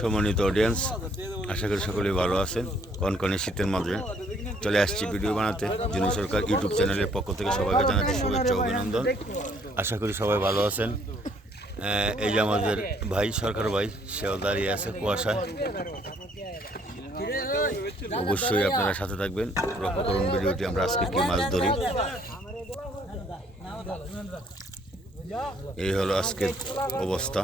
সম্মানিত অডিয়েন্স, আশা করি সকলেই ভালো আছেন। কনকনে শীতের মাঝে চলে আসছি ভিডিও বানাতে। জুনু সরকার ইউটিউব চ্যানেলের পক্ষ থেকে সবাইকে জানাচ্ছি শুভেচ্ছা অভিনন্দন। আশা করি সবাই ভালো আছেন। এই যে আমাদের ভাই সরকার ভাই, সেও দাঁড়িয়ে আছে কুয়াশায়। অবশ্যই আপনারা সাথে থাকবেন, লক্ষ্য করুন ভিডিওটি আমরা আজকে কি মাছ ধরি। এই হলো আজকের অবস্থা।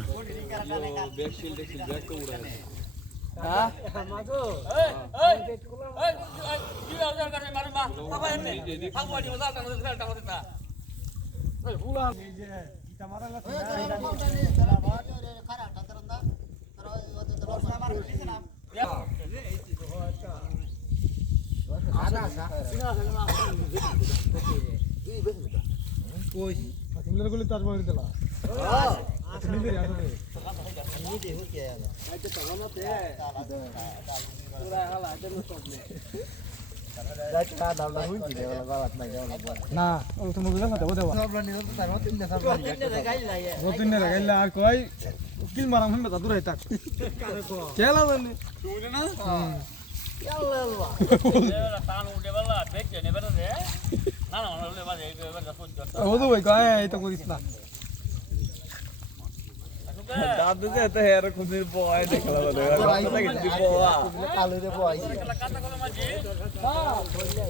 দাদু যে এত হেয়ার খুদির বয় দেখলা বলে কথা কি বয়া কালো রে বয়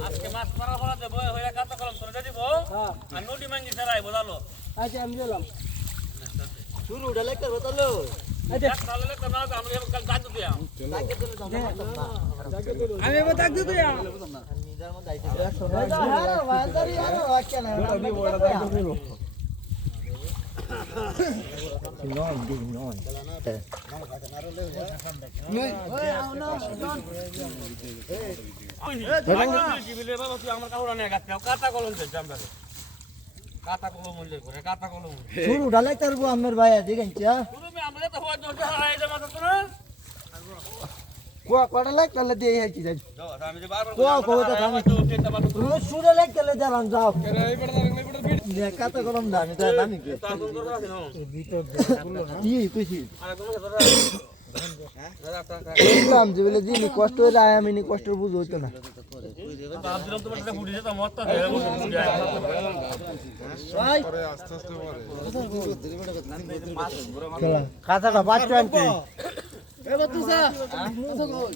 আজকে মাছ মারা হলা দেব হইরা কাটা কলম করে দিব আর নটি মাঙ্গি ছাড়াই বলালো। আচ্ছা আমি গেলাম শুরু ডালে করব তালো আচ্ছা তাহলে তো না আমরা কাল দাঁত দিয়া আমি এবার দাগ দিতে যা নিজার মধ্যে আইছে বাজারি আর ওকে না আমি বড় দাগ দেব নয় দিন নয় ওই আও না বিলে বাবা তুই আমার কাউরা নিয়ে গাছ কাটা কলম দে আমরা কাটা কলম মূল্য করে কাটা কলম শুরু ডালে করব আমের ভাই আদি গঞ্চা তুমি আমরা তো হয় দরজা হারাই যাবা তো না কোয়া লাগ তাহলে দিয়ে আইছি যাই আমি যে বারবার কোয়া কোয়া তো আমি রোজ শুরু লাগ তাহলে যালাম যাও নে কাটা কলম দাম এটা দামি কি ভিতর গুলো না কি কইছি দাম যে বলে দিনি কষ্ট হইলে আমি নি কষ্ট বুঝ হইতো না ভাবছিলাম তোমার সাথে ফুটে যেত মতটা পরে আস্তে আস্তে পরে কাঁচাটা বাচ্চা আনতে এ বাতুসা মুসা কই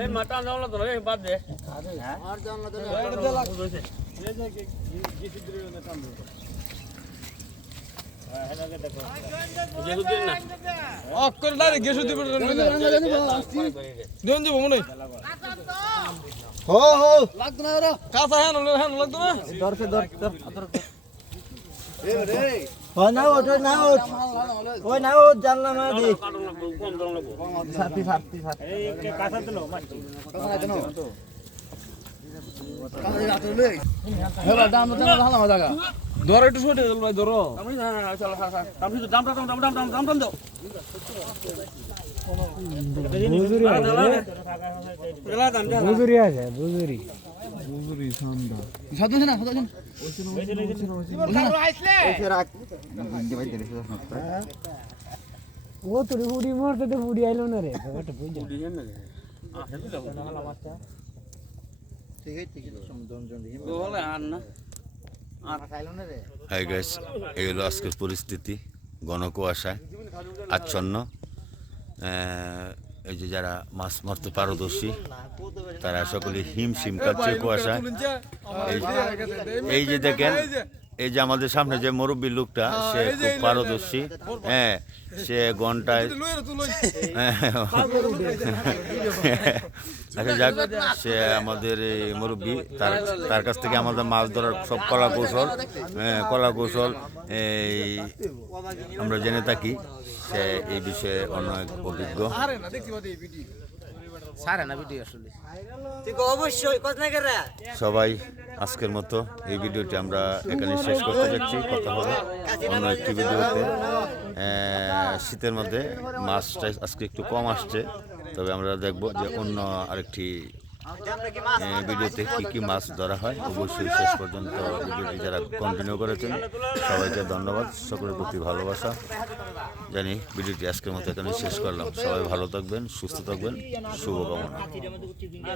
এই মাটা নাওলা তো রে বাদ দে আর জানলা তো অক্কর না রে গেছু দিব দন দিব মনে হো হো লাগতো না রে কাঁচা হ্যাঁ লাগতো না দরকে দর এ রে হয় না ওঠ না ওঠ ওই না ওঠ জানলা না দি কম দাম লাগবো ছাতি ছাতি ছাতি এই কাঁচা দিল মাছ কাঁচা দেন কাঁচা রাত লই হেলা দাম দাম ভালো মজা ধর একটু ছোট গেল ভাই ধরো আমি না না চল দাম দিও দাম দাও বুজুরি এলা দাম দে বুজুরি আছে বুজুরি সান্দা সাদু না সাদু ও তোর বুড়ি মরতে তো বুড়ি আইলো না রে ব্যাপারটা বুঝছো ঠিক আছে বলে আর না আর খাইলো না রে হাই গাইস, এই হলো আজকের পরিস্থিতি। ঘন কুয়াশায় আচ্ছন্ন। এই যে যারা মাছ মারতে পারদর্শী তারা সকলে হিমশিম কাটছে কুয়াশায়। এই যে দেখেন, এই যে আমাদের সামনে যে মুরব্বী লোকটা, সে খুব পারদর্শী। হ্যাঁ, সে ঘন্টায় আচ্ছা যাক, সে আমাদের এই মুরব্বী, তার কাছ থেকে আমাদের মাছ ধরার সব কলা কৌশল এই আমরা জেনে থাকি। সে এই বিষয়ে অনেক অভিজ্ঞ। সবাই আজকের মতো এই ভিডিওটি আমরা এখানে শেষ করতে যাচ্ছি। কথা হবে অন্য একটি ভিডিওতে। শীতের মধ্যে মাছটা আজকে একটু কম আসছে, তবে আমরা দেখব যে অন্য আরেকটি ভিডিওতে কী কী মাছ ধরা হয় অবশ্যই শেষ পর্যন্ত ভিডিওটি যারা কন্টিনিউ করেছেন সবাইকে ধন্যবাদ, সকলের প্রতি ভালোবাসা জানি। ভিডিওটি আজকের মতো এখানে শেষ করলাম। সবাই ভালো থাকবেন, সুস্থ থাকবেন, শুভকামনা।